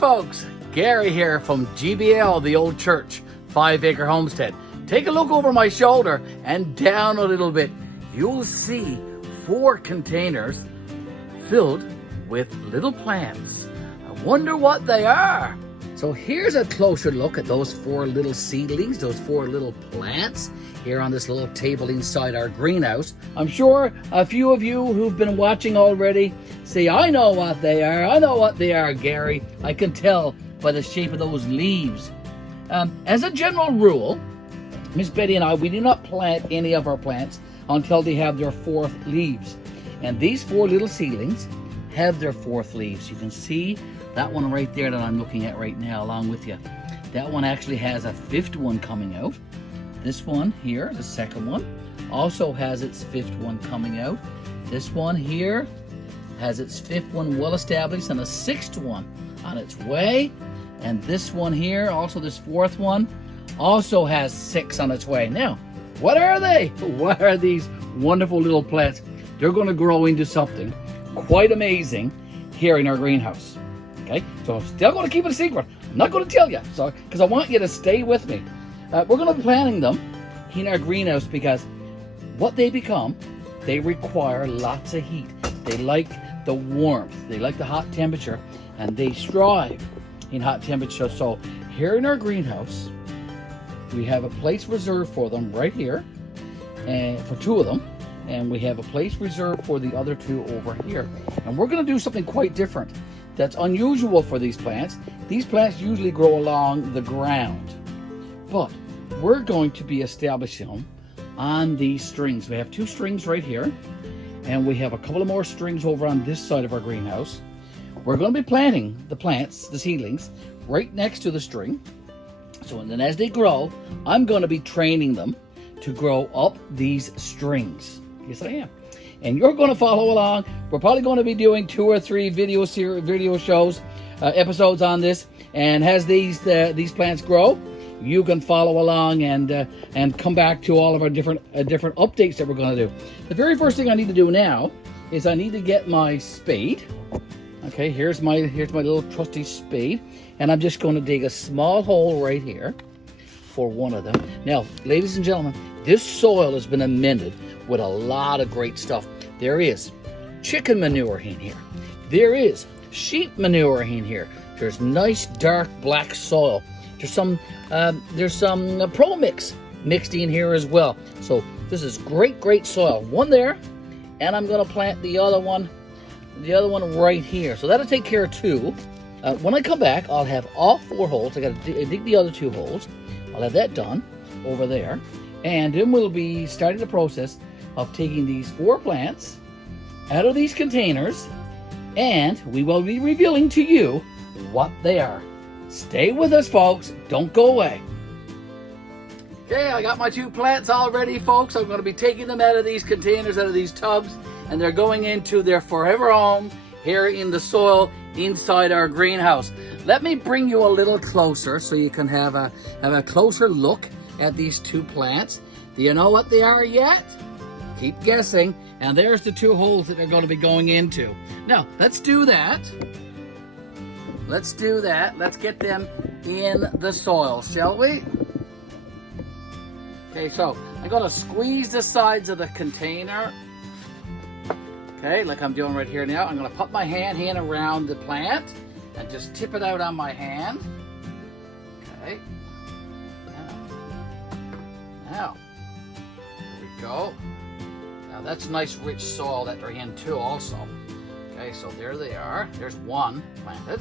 folks, Garry here from GBL, the old church, 5 Acre Homestead. Take a look over my shoulder and down a little bit. You'll see 4 containers filled with little plants. I wonder what they are. So here's a closer look at those 4 little seedlings, those 4 little plants here on this little table inside our greenhouse. I'm sure a few of you who've been watching already say, I know what they are. I know what they are, Garry. I can tell by the shape of those leaves. As a general rule, Miss Betty and I, we do not plant any of our plants until they have their 4th leaves. And these 4 little seedlings have their 4th leaves. You can see that one right there that I'm looking at right now along with you. That one actually has a 5th one coming out. This one here, the 2nd one, also has its 5th one coming out. This one here has its 5th one well established and a 6th one on its way. And this one here, also this 4th one, also has 6 on its way. Now, what are they? What are these wonderful little plants? They're going to grow into something quite amazing here in our greenhouse. Okay, so I'm still going to keep it a secret. I'm not going to tell you, so because I want you to stay with me. We're going to be planting them in our greenhouse because what they become, they require lots of heat. They like the warmth, they like the hot temperature, and they strive in hot temperature. So here in our greenhouse, we have a place reserved for them right here, and for 2 of them, and we have a place reserved for the other 2 over here. And we're going to do something quite different that's unusual for these plants. These plants usually grow along the ground, but we're going to be establishing them on these strings. We have 2 strings right here, and we have a couple of more strings over on this side of our greenhouse. We're going to be planting the plants, the seedlings, right next to the string. So then as they grow, I'm going to be training them to grow up these strings. Yes, I am. And you're going to follow along. We're probably going to be doing 2 or 3 video shows, episodes on this. And as these plants grow, you can follow along and come back to all of our different updates that we're going to do. The very first thing I need to do now is I need to get my spade. Okay, here's my little trusty spade, and I'm just going to dig a small hole right here for one of them. Now, ladies and gentlemen, this soil has been amended with a lot of great stuff. There is chicken manure in here. There is sheep manure in here. There's nice dark black soil. There's some Pro Mix mixed in here as well. So this is great soil. One there, and I'm going to plant the other one right here. So that'll take care of 2. When I come back, I'll have all 4 holes. I got to dig the other 2 holes. I'll have that done over there, and then we'll be starting the process of taking these 4 plants out of these containers, and we will be revealing to you what they are. Stay with us, folks. Don't go away. Okay, I got my 2 plants all ready, folks. I'm going to be taking them out of these containers, out of these tubs, and they're going into their forever home here in the soil inside our greenhouse. Let me bring you a little closer so you can have a closer look at these 2 plants. Do you know what they are yet? Keep guessing. And there's the 2 holes that they're going to be going into. Now, let's do that. Let's do that. Let's get them in the soil, shall we? Okay, so I'm going to squeeze the sides of the container. Okay, like I'm doing right here now. I'm going to put my hand in around the plant and just tip it out on my hand. Okay. Now, here we go. Now that's nice rich soil that they're in too also. Okay, so there they are. There's 1 planted.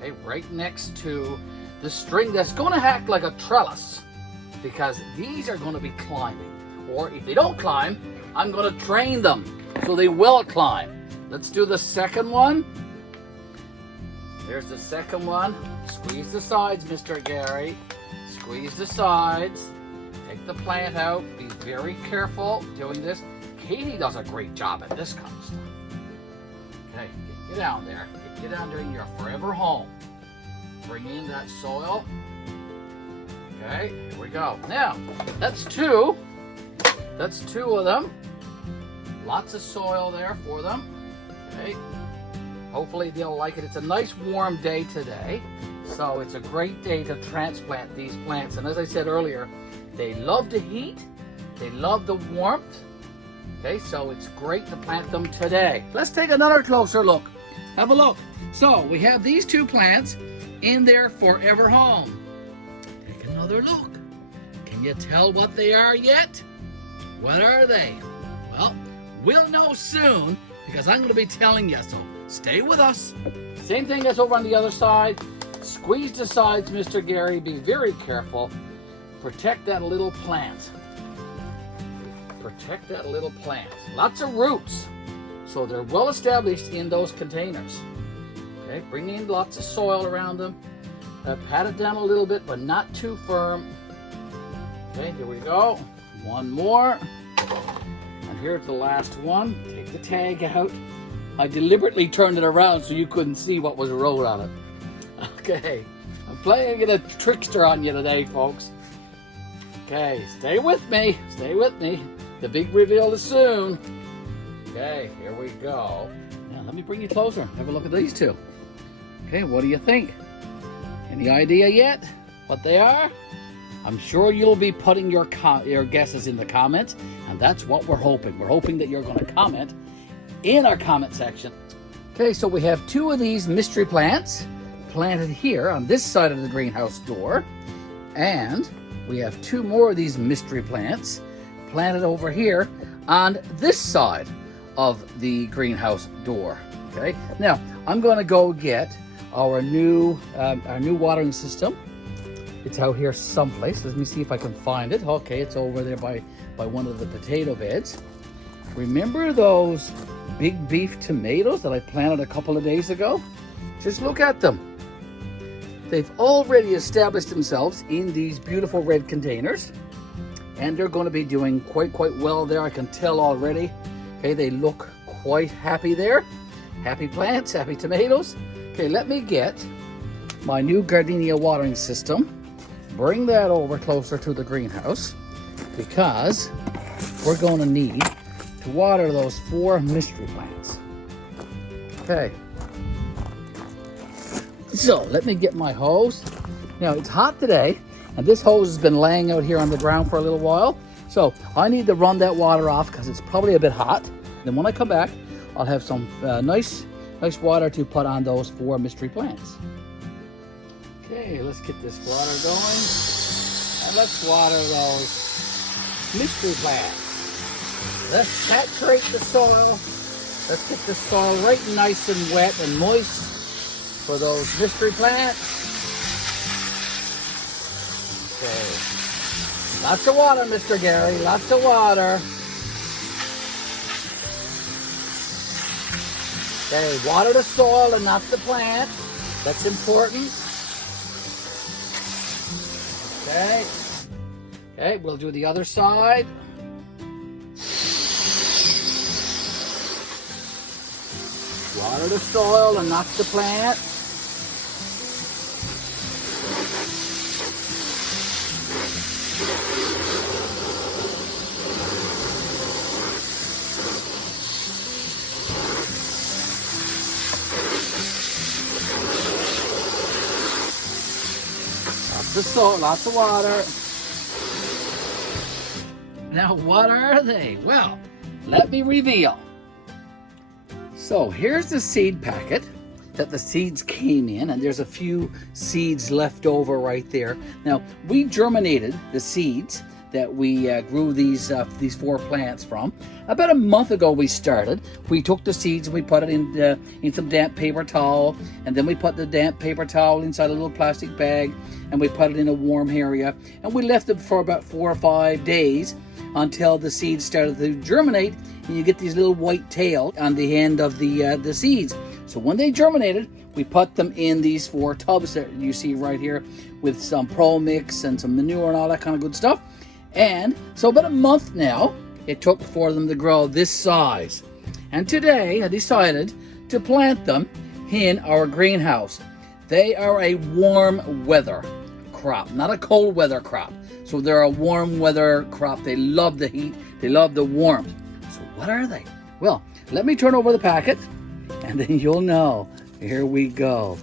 Okay, right next to the string that's going to act like a trellis, because these are going to be climbing. Or if they don't climb, I'm going to train them so they will climb. Let's do the 2nd one. There's the 2nd one. Squeeze the sides, Mr. Garry. Squeeze the sides. Take the plant out. Be very careful doing this. Katie does a great job at this kind of stuff. Okay, get down there. Get down there in your forever home. Bring in that soil. Okay, here we go. Now, that's 2. That's 2 of them. Lots of soil there for them. Okay. Hopefully they'll like it. It's a nice warm day today, so it's a great day to transplant these plants. And as I said earlier, they love the heat, they love the warmth. Okay, so it's great to plant them today. Let's take another closer look. Have a look. So we have these two plants in their forever home. Take another look. Can you tell what they are yet? What are they? Well, we'll know soon because I'm going to be telling you, so stay with us. Same thing as over on the other side. Squeeze the sides, Mr. Garry. Be very careful. Protect that little plant. Protect that little plant. Lots of roots, so they're well established in those containers. Okay, bring in lots of soil around them. Pat it down a little bit, but not too firm. Okay, here we go. One more. And here's the last one. Take the tag out. I deliberately turned it around so you couldn't see what was wrote on it. Okay, I'm playing a trickster on you today, folks. Okay, stay with me. Stay with me. The big reveal is soon. Okay, here we go. Now let me bring you closer. Have a look at these two. Okay, what do you think? Any idea yet what they are? I'm sure you'll be putting your guesses in the comments, and that's what we're hoping. We're hoping that you're going to comment in our comment section. Okay, so we have two of these mystery plants planted here on this side of the greenhouse door, and we have two more of these mystery plants planted over here on this side of the greenhouse door. Okay, now I'm going to go get our new watering system. It's out here someplace. Let me see if I can find it. Okay, it's over there by one of the potato beds. Remember those big beef tomatoes that I planted a couple of days ago? Just look at them. They've already established themselves in these beautiful red containers, and they're going to be doing quite well there. I can tell already. Okay, they look quite happy there. Happy plants, happy tomatoes. Okay, let me get my new gardenia watering system. Bring that over closer to the greenhouse because we're going to need to water those 4 mystery plants. Okay. So let me get my hose. Now it's hot today, and this hose has been laying out here on the ground for a little while. So I need to run that water off because it's probably a bit hot. Then when I come back, I'll have some nice water to put on those 4 mystery plants. Okay, let's get this water going. And let's water those mystery plants. Let's saturate the soil. Let's get the soil right nice and wet and moist for those mystery plants. Okay. Lots of water, Mr. Garry. Lots of water. Okay, water the soil and not the plant. That's important. Okay. Okay, we'll do the other side. Water the soil and not the plant. Lots of salt, lots of water. Now, what are they? Well, let me reveal. So here's the seed packet that the seeds came in, and there's a few seeds left over right there. Now, we germinated the seeds that we grew these 4 plants from. About a month ago we started. We took the seeds and we put it in some damp paper towel, and then we put the damp paper towel inside a little plastic bag, and we put it in a warm area, and we left it for about 4 or 5 days until the seeds started to germinate, and you get these little white tails on the end of the seeds. So when they germinated, we put them in these 4 tubs that you see right here with some Pro Mix and some manure and all that kind of good stuff. And so about a month now it took for them to grow this size. And today I decided to plant them in our greenhouse. They are a warm weather crop, not a cold weather crop. So they're a warm weather crop. They love the heat, they love the warmth. So what are they? Well, let me turn over the packet and then you'll know. Here we go.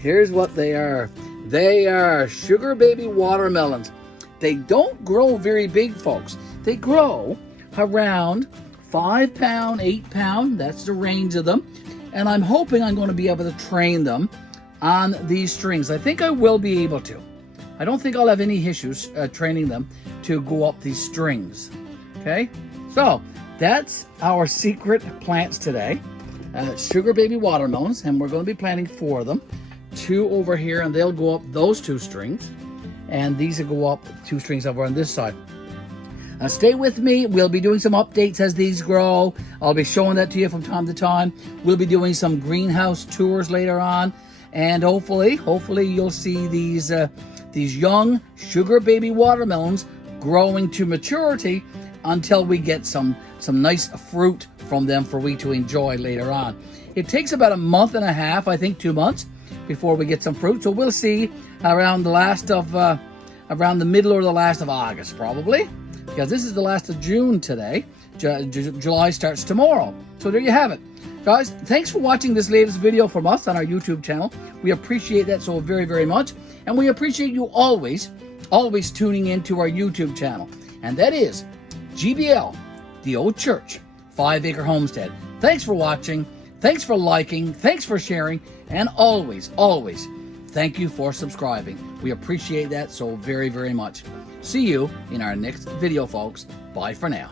Here's what they are. They are sugar baby watermelons. They don't grow very big, folks. They grow around 5 pound, 8 pound. That's the range of them. And I'm hoping I'm going to be able to train them on these strings. I think I will be able to. I don't think I'll have any issues training them to go up these strings. Okay, so that's our secret plants today. Sugar baby watermelons, and we're going to be planting 4 of them. 2 over here, and they'll go up those 2 strings. And these will go up 2 strings over on this side. Stay with me. We'll be doing some updates as these grow. I'll be showing that to you from time to time. We'll be doing some greenhouse tours later on. And hopefully you'll see these young sugar baby watermelons growing to maturity until we get some nice fruit from them for we to enjoy later on. It takes about a month and a half, I think 2 months, before we get some fruit. So we'll see around the middle or the last of August, probably, because this is the last of June today. July starts tomorrow. So there you have it. Guys, thanks for watching this latest video from us on our YouTube channel. We appreciate that so very, very much. And we appreciate you always tuning into our YouTube channel. And that is GBL, the Old Church, 5 Acre Homestead. Thanks for watching. Thanks for liking. Thanks for sharing. And always, thank you for subscribing. We appreciate that so very, very much. See you in our next video, folks. Bye for now.